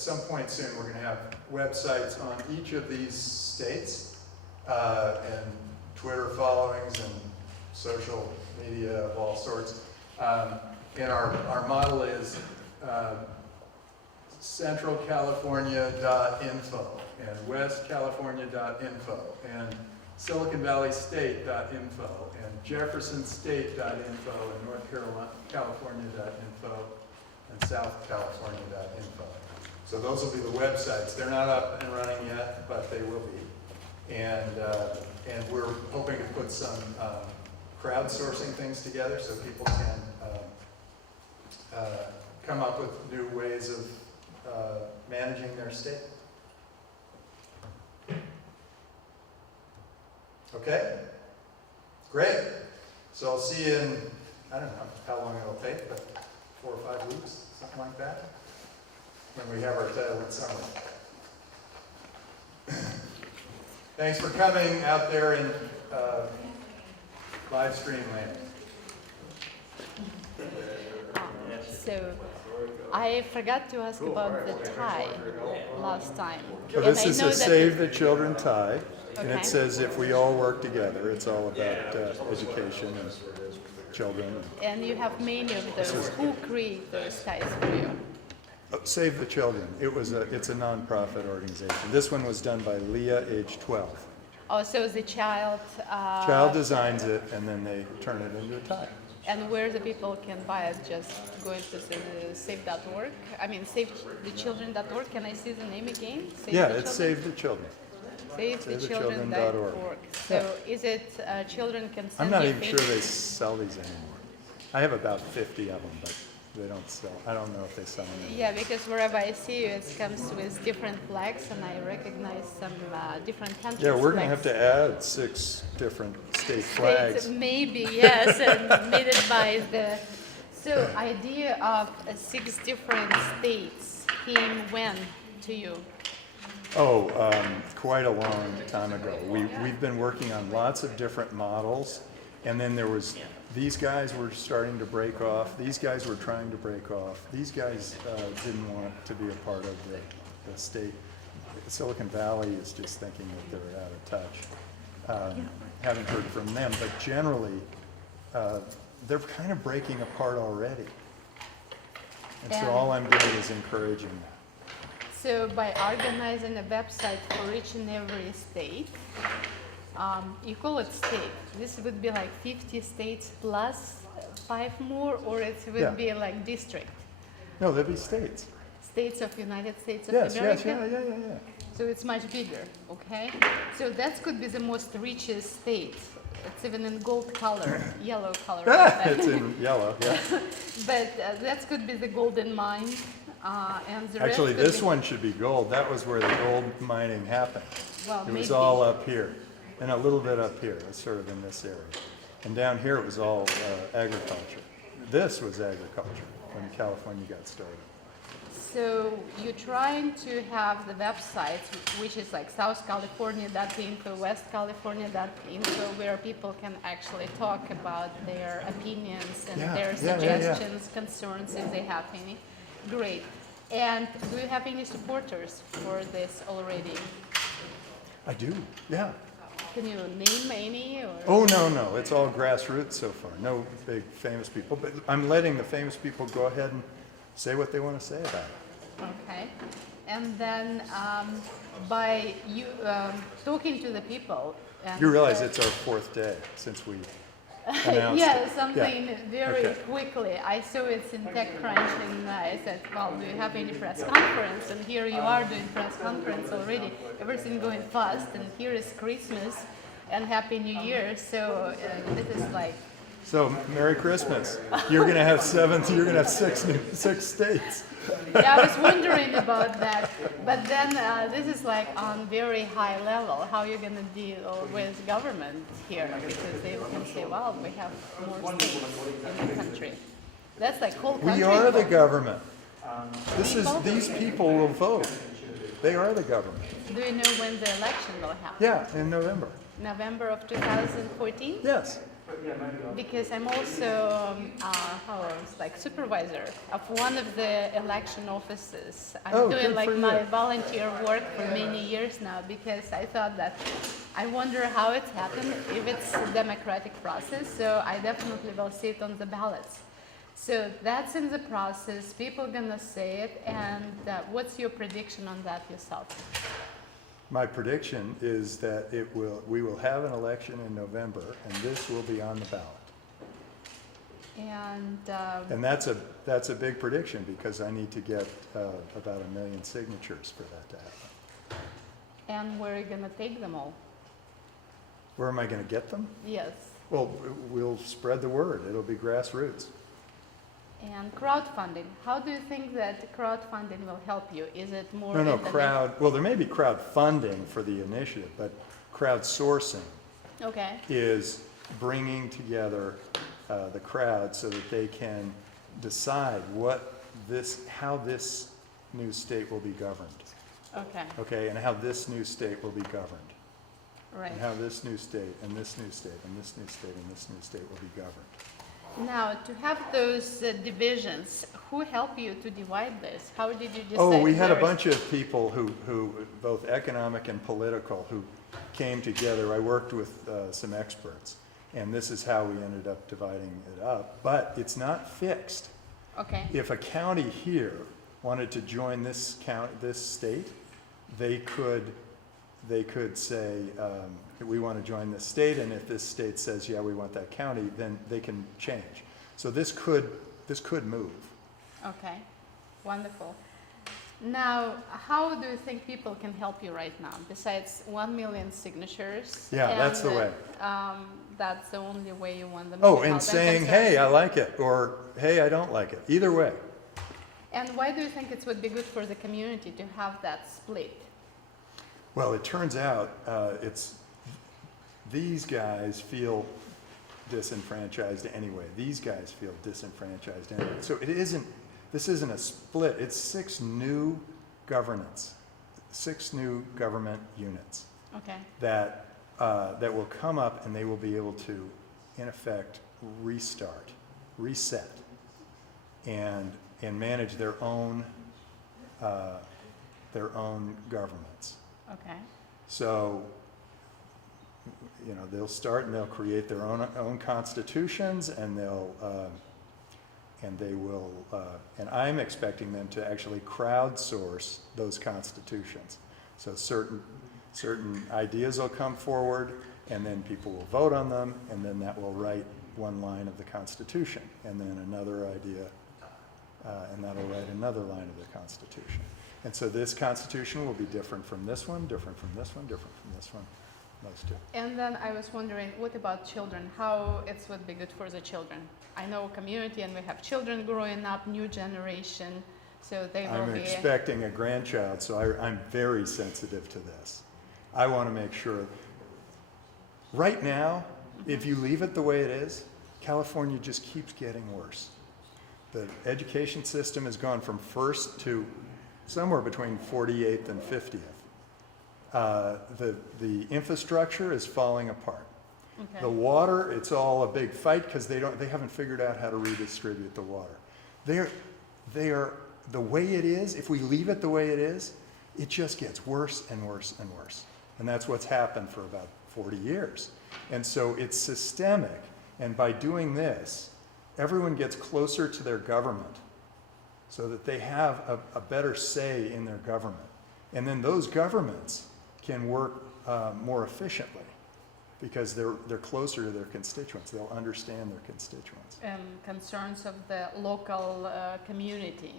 at some point soon we're going to have websites on each of these states and Twitter followings and social media of all sorts. And our model is centralcalifornia.info and westcalifornia.info and siliconvalleystate.info and jeffersonstate.info and northcalifornia.info and southcalifornia.info. So those will be the websites. They're not up and running yet, but they will be. And we're hoping to put some crowdsourcing things together so people can come up with new ways of managing their state. Okay? Great. So I'll see you in, I don't know how long it'll take, but 4 or 5 weeks, something like that, when we have our title in summary. Thanks for coming out there in live stream land. So I forgot to ask about the tie last time. So this is a Save the Children tie, and it says if we all work together. It's all about education and children. And you have many of those. Who create those ties for you? Save the Children. It's a nonprofit organization. This one was done by Leah, age 12. Oh, so the child... Child designs it, and then they turn it into a tie. And where the people can buy it, just going to save.org? I mean, savethechildren.org. Can I see the name again? It's Save the Children. Savethechildren.org. So is it children can send I'm not you even sure they sell these anymore. I have about 50 of them, but they don't sell. I don't know if they sell them anymore. Yeah, because wherever I see you, it comes with different flags, and I recognize some different countries. Yeah, we're going to have to add 6 different state flags. Maybe, yes, and made it by the... So idea of 6 different states came when to you? Quite a long time ago. We've been working on lots of different models, and then there was... These guys were starting to break off. These guys were trying to break off. These guys didn't want to be a part of the state. Silicon Valley is just thinking that they're out of touch. Haven't heard from them, but generally, they're kind of breaking apart already. And so all I'm doing is encouraging them. So by organizing a website for each and every state, you call it state. This would be like 50 states plus 5 more, or it would be like district? No, they'd be states. States of United States of America? Yes, yeah. So it's much bigger, okay? So that could be the most richest state. It's even in gold color, yellow color. It's in yellow, yeah. But that could be the golden mine. And the Actually, this one should be gold. That was where the gold mining happened. Well, it was all up here, and a little bit up here. It's sort of in this area. And down here it was all agriculture. This was agriculture when California got started. So you're trying to have the website, which is like southcalifornia.info, westcalifornia.info, where people can actually talk about their opinions and their suggestions, concerns, if they have any. Great. And do you have any supporters for this already? I do, yeah. Can you name any? Or? Oh, no. It's all grassroots so far. No big famous people. But I'm letting the famous people go ahead and say what they want to say about it. Okay. And then by you talking to the people... And, you realize it's our 4th day since we announced it. Very quickly. I saw it's in TechCrunch and I said, well, do you have any press conference? And here you are doing press conference already. Everything going fast, and here is Christmas and Happy New Year. So this is like... So Merry Christmas. You're going to have 6 states. Yeah, I was wondering about that. But then this is like on very high level. How you're going to deal with government here? Because they can say, well, we have more states in the country. That's like whole country. We are the government. These people will vote. They are the government. Do you know when the election will happen? Yeah, in November. November of 2014? Yes. because I'm also like supervisor of one of the election offices. I'm Oh, doing good like for my you. volunteer work for many years now because I thought that I wonder how it's happened if it's a democratic process. So I definitely will see it on the ballots. So that's in the process. People gonna say it, and what's your prediction on that yourself? My prediction is that we will have an election in November, and this will be on the ballot. And that's a big prediction because I need to get about 1 million signatures for that to happen. And where are you gonna take them all? Where am I going to get them? Yes. Well, we'll spread the word. It'll be grassroots. And crowdfunding. How do you think that crowdfunding will help you? Is it more No, in the well, there may be crowdfunding for the initiative, but crowdsourcing Okay. is bringing together the crowd so that they can decide how this new state will be governed, Okay. okay, and how this new state will be governed, Right. and how this new state, and this new state, and this new state, and this new state will be governed. Now, to have those divisions, who helped you to divide this? How did you decide? Oh, we had a where- bunch of people who, both economic and political, who came together. I worked with some experts, and this is how we ended up dividing it up. But it's not fixed. Okay. If a county here wanted to join this state, they could say, we want to join this state, and if this state says, yeah, we want that county, then they can change. So this could move. Okay. Wonderful. Now, how do you think people can help you right now? Besides 1 million signatures. Yeah, that's the and, way. That's the only way you want them. Oh, to and help saying, concerned. hey, I like it, or hey, I don't like it. Either way. And why do you think it would be good for the community to have that split? Well, it turns out these guys feel disenfranchised anyway. These guys feel disenfranchised anyway. So this isn't a split. It's 6 new governance, 6 new government units Okay. that will come up, and they will be able to, in effect, reset, and manage their own governments. Okay. So, they'll start and they'll create their own constitutions, and they will, and I'm expecting them to actually crowdsource those constitutions. So certain ideas will come forward, and then people will vote on them, and then that will write one line of the Constitution, and then another idea, and that'll write another line of the Constitution. And so this Constitution will be different from this one, different from this one, different from this one, those two. And then I was wondering, what about children? How it would be good for the children? I know community, and we have children growing up, new generation, so they will I'm be. expecting a grandchild, so I'm very sensitive to this. I want to make sure. Right now, if you leave it the way it is, California just keeps getting worse. The education system has gone from first to somewhere between 48th and 50th. The infrastructure is falling apart. Okay. The water, it's all a big fight because they haven't figured out how to redistribute the water. They are the way it is. If we leave it the way it is, it just gets worse and worse and worse. And that's what's happened for about 40 years. And so it's systemic. And by doing this, everyone gets closer to their government so that they have a better say in their government. And then those governments can work more efficiently because they're closer to their constituents. They'll understand their constituents. Concerns of the local community.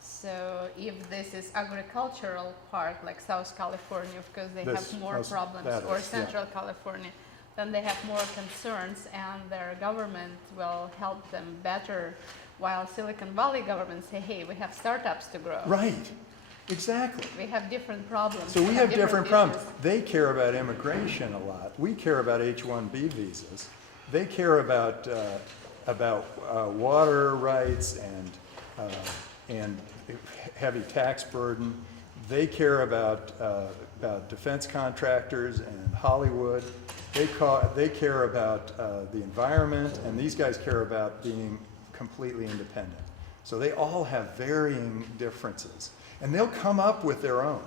So if this is agricultural part, like South California, of course they have more problems, or Central California, then they have more concerns, and their government will help them better, while Silicon Valley government say, hey, we have startups to grow. Right, exactly. We have different problems. So we have different problems. issues. They care about immigration a lot. We care about H-1B visas. They care about water rights and heavy tax burden. They care about defense contractors and Hollywood. They care about the environment, and these guys care about being completely independent. So they all have varying differences, and they'll come up with their own.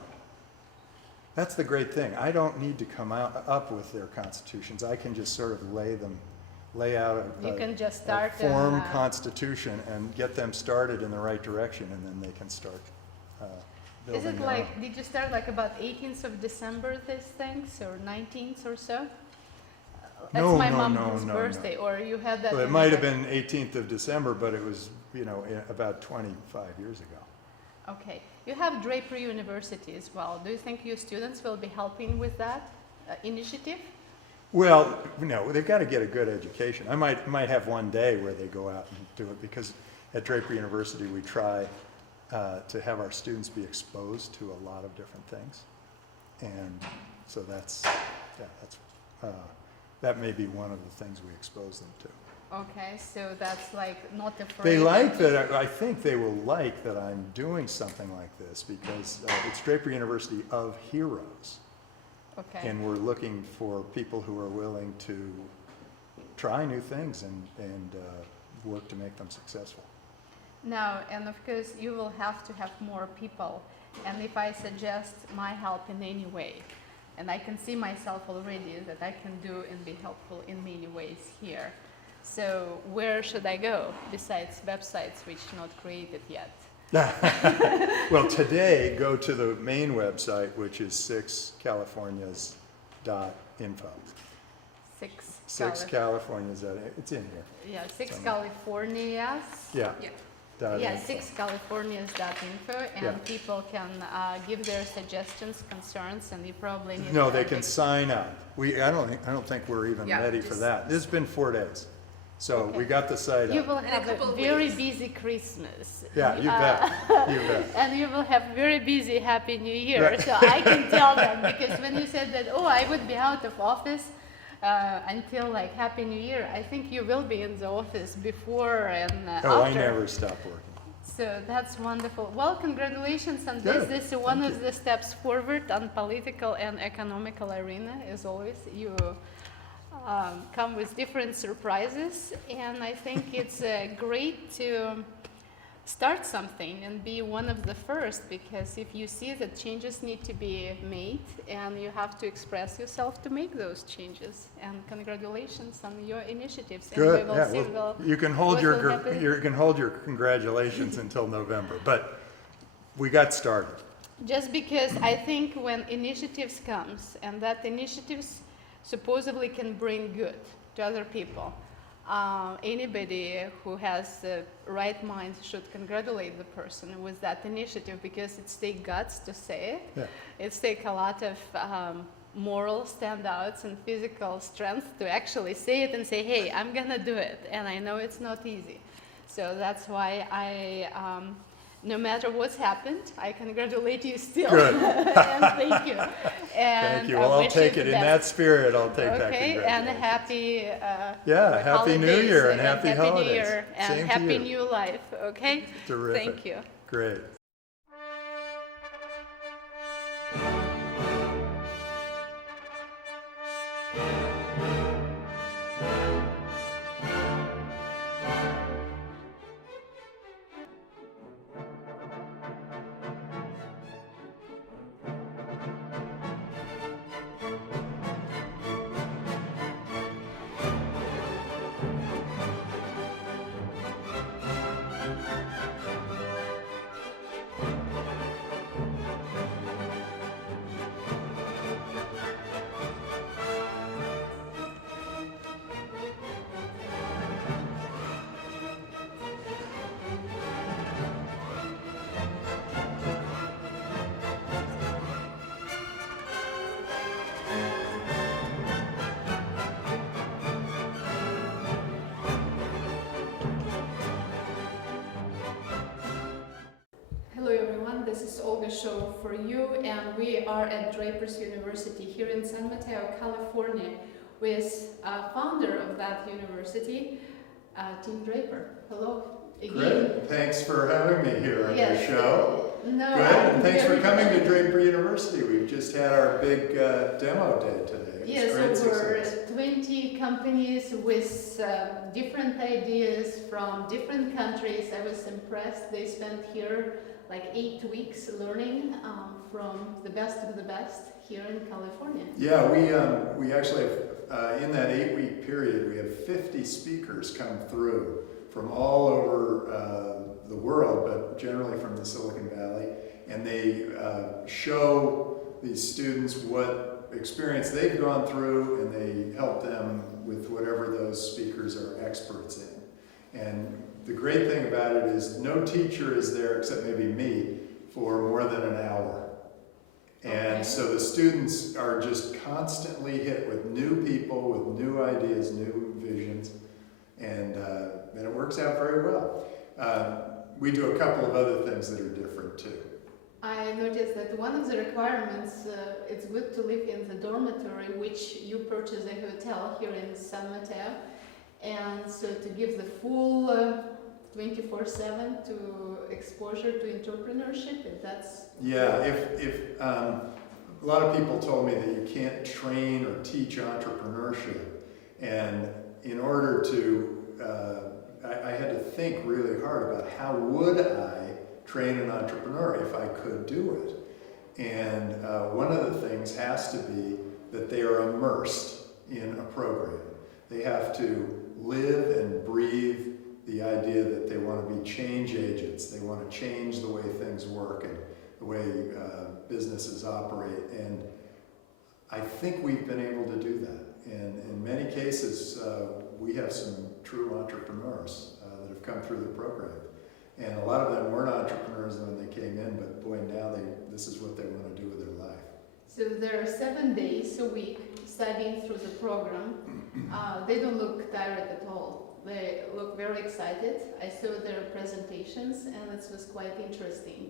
That's the great thing. I don't need to come up with their constitutions. I can just sort of lay out You can just a start form and, constitution and get them started in the right direction, and then they can start building Is it their like, own. did you start like about 18th of December, these things, or 19th or so? That's No, my no, mom's no, no, birthday, or you had that? Well, it in might have the- been 18th of December, but it was, about 25 years ago. Okay. You have Draper University as well. Do you think your students will be helping with that initiative? Well, no, they've got to get a good education. I might have one day where they go out and do it, because at Draper University we try to have our students be exposed to a lot of different things, and so that may be one of the things we expose them to. Okay, so that's like not afraid. They like that. I think they will like that I'm doing something like this, because it's Draper University of Heroes. Okay. And we're looking for people who are willing to try new things and work to make them successful. Now, and of course, you will have to have more people. And if I suggest my help in any way, and I can see myself already that I can do and be helpful in many ways here. So where should I go besides websites which are not created yet? Well, today, go to the main website, which is 6californias.info. Six Californias, it's in here. Yeah, Six Somewhere. Californias. Yeah. Yeah, .info. sixcalifornias.info, and Yeah. people can give their suggestions, concerns, and you probably need. No, they can sign up. I don't think we're even Yeah, ready for just- that. This has been 4 days. So Okay. we got the site You up. will In a have couple a of very weeks. busy Christmas. Yeah, you bet. You bet. And you will have very busy Happy New Year. Right. So I can tell them, because when you said that, oh, I would be out of office until like Happy New Year, I think you will be in the office before and Oh, I after. never stop working. So that's wonderful. Well, congratulations on Good. this. This is one Thank of the steps forward on political and economical arena. As always, you come with different surprises, and I think it's great to start something and be one of the first, because if you see that changes need to be made, and you have to express yourself to make those changes. And congratulations on your initiatives. Good, And we will yeah, see well, you can hold what will happen. you can hold your congratulations until November, but we got started. Just because I think when initiatives comes, and that initiatives supposedly can bring good to other people, anybody who has the right mind should congratulate the person with that initiative, because it's take guts to say it. Yeah. It's take a lot of moral standouts and physical strength to actually say it and say, hey, I'm gonna do it. And I know it's not easy. So that's why no matter what's happened, I congratulate you still. Good. And thank you. And Thank you. I Well, I'll wish you take the it in best. that spirit. I'll take that Okay, and congratulations. happy Happy New holidays Year and happy New holidays. Year and Same to happy you. new life, okay? Terrific. Thank you. Great. Hello everyone, this is Olga show for you, and we are at Draper's University here in San Mateo, California, with founder of that university, Tim Draper. Hello again. Great. Thanks for having me here on your Yes, show. No, Good, and I'm thanks for very coming to glad. Draper University. We've just had our big demo day today. It was Yes, great over success. 20 companies with different ideas from different countries. I was impressed. They spent here like 8 weeks learning from the best of the best here in California. Yeah, we actually have, in that 8-week period, we have 50 speakers come through from all over the world, but generally from the Silicon Valley. And they show these students what experience they've gone through, and they help them with whatever those speakers are experts in. And the great thing about it is no teacher is there, except maybe me, for more than an hour. And Okay. so the students are just constantly hit with new people, with new ideas, new visions, and it works out very well. We do a couple of other things that are different too. I noticed that one of the requirements, it's good to live in the dormitory, which you purchase a hotel here in San Mateo, and so to give the full 24/7 to exposure to entrepreneurship, if that's Yeah, if a lot of people told me that you can't train or teach entrepreneurship, and in order to, I had to think really hard about how would I train an entrepreneur if I could do it. And one of the things has to be that they are immersed in a program. They have to live and breathe the idea that they want to be change agents. They want to change the way things work and the way businesses operate. And I think we've been able to do that. And in many cases, we have some true entrepreneurs that have come through the program. And a lot of them weren't entrepreneurs when they came in, but boy, now this is what they want to do with their life. So there are 7 days a week studying through the program. They don't look tired at all. They look very excited. I saw their presentations and it was quite interesting.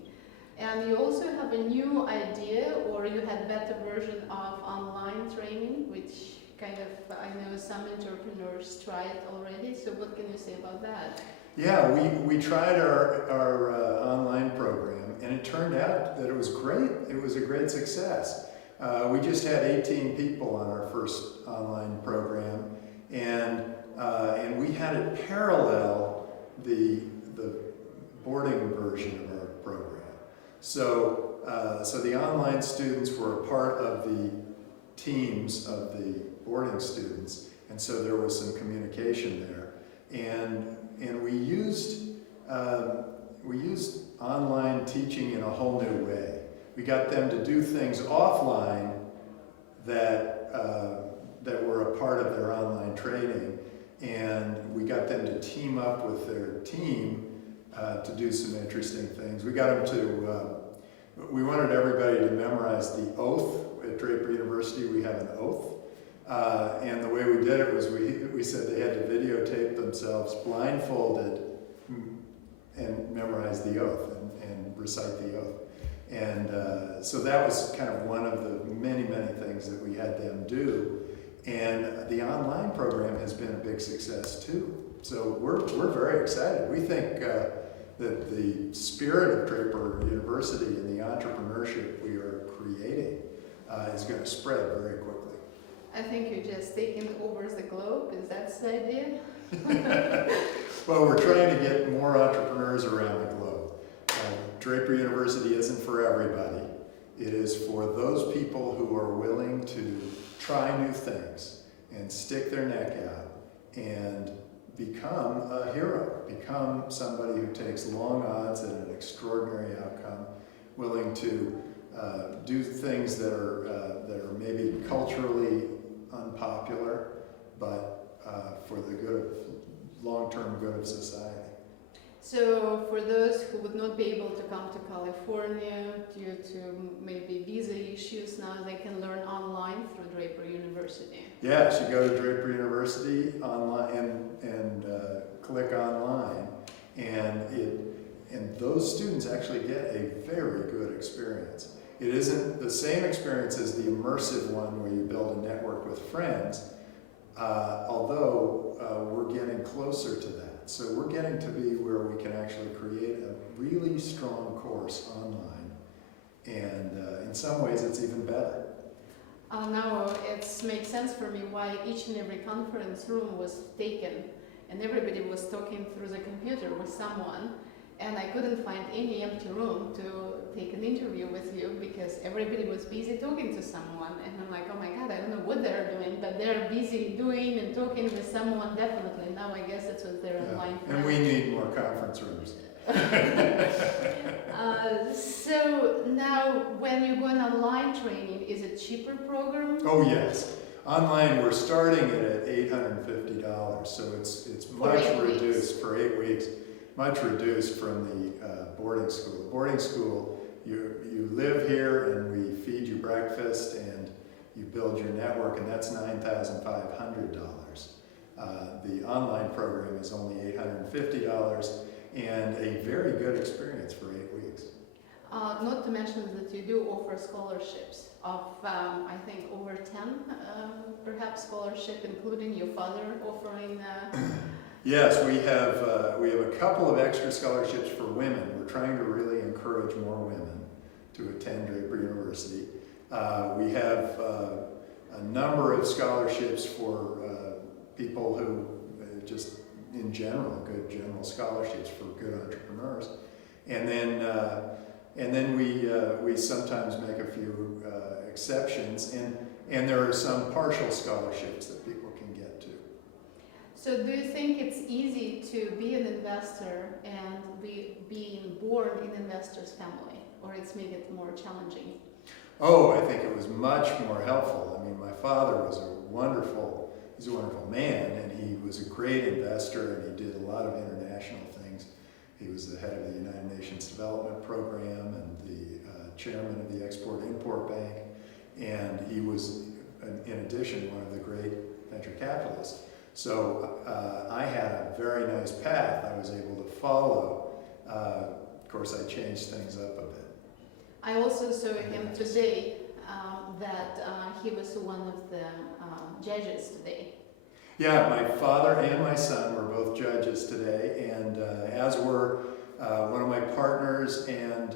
And you also have a new idea, or you had better version of online training, which kind of, I know some entrepreneurs try it already. So what can you say about that? Yeah, we tried our online program, and it turned out that it was great. It was a great success. We just had 18 people on our first online program, and we had it parallel the boarding version of our program. So the online students were a part of the teams of the boarding students, and so there was some communication there. And we used online teaching in a whole new way. We got them to do things offline that were a part of their online training, and we got them to team up with their team to do some interesting things. We got them to, we wanted everybody to memorize the oath. At Draper University, we have an oath. And the way we did it was we said they had to videotape themselves blindfolded and memorize the oath and recite the oath. And so that was kind of one of the many, many things that we had them do. And the online program has been a big success too. So we're very excited. We think that the spirit of Draper University and the entrepreneurship we are creating is going to spread very quickly. I think you're just taking over the globe. Is that the idea? Well, we're trying to get more entrepreneurs around the globe. Draper University isn't for everybody. It is for those people who are willing to try new things and stick their neck out and become a hero, become somebody who takes long odds and an extraordinary outcome, willing to do things that are maybe culturally unpopular, but for the good of long-term good of society. So for those who would not be able to come to California due to maybe visa issues, now they can learn online through Draper University. Yes, you go to Draper University online and click online, and those students actually get a very good experience. It isn't the same experience as the immersive one where you build a network with friends, although we're getting closer to that. So we're getting to be where we can actually create a really strong course online some ways it's even better. Now it makes sense for me why each and every conference room was taken and everybody was talking through the computer with someone, and I couldn't find any empty room to take an interview with you because everybody was busy talking to someone, and I'm like, oh my god, I don't know what they're doing, but they're busy doing and talking with someone definitely. Now I guess that's what they're online for. And we need more conference rooms. So now when you're going online training, is it cheaper program? Oh yes, online we're starting it at $850, so it's much reduced for 8 weeks, much reduced from the boarding school. Boarding school, you live here and we feed you breakfast and you build your network, and that's $9,500. The online program is only $850 and a very good experience for 8 weeks. Not to mention that you do offer scholarships of, I think, over 10, perhaps scholarship, including your father offering. Yes, we have a couple of extra scholarships for women. We're trying to really encourage more women to attend Draper University. We have a number of scholarships for people who just in general, good general scholarships for good entrepreneurs. And then we sometimes make a few exceptions, and there are some partial scholarships that people can get to. So do you think it's easy to be an investor and being born in investor's family, or it's make it more challenging? Oh, I think it was much more helpful. I mean, my father was he's a wonderful man, and he was a great investor, and he did a lot of international things. He was the head of the United Nations Development Program and the chairman of the Export-Import Bank, and he was, in addition, one of the great venture capitalists. So I had a very nice path I was able to follow. Of course, I changed things up a bit. I also saw him today, that he was one of the judges today. Yeah, my father and my son were both judges today, and as were one of my partners and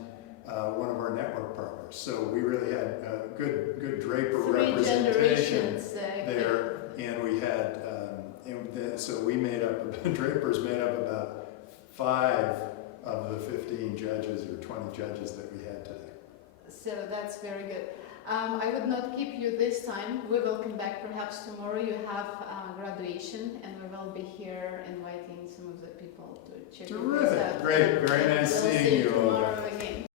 one of our network partners. So we really had good Draper representation there, and we had, so we made up, Draper's made up about 5 of the 15 judges or 20 judges that we had today. So that's very good. I would not keep you this time. We will come back perhaps tomorrow. You have graduation, and we will be here inviting some of the people to check this out. Terrific, great, very nice seeing you. Tomorrow again.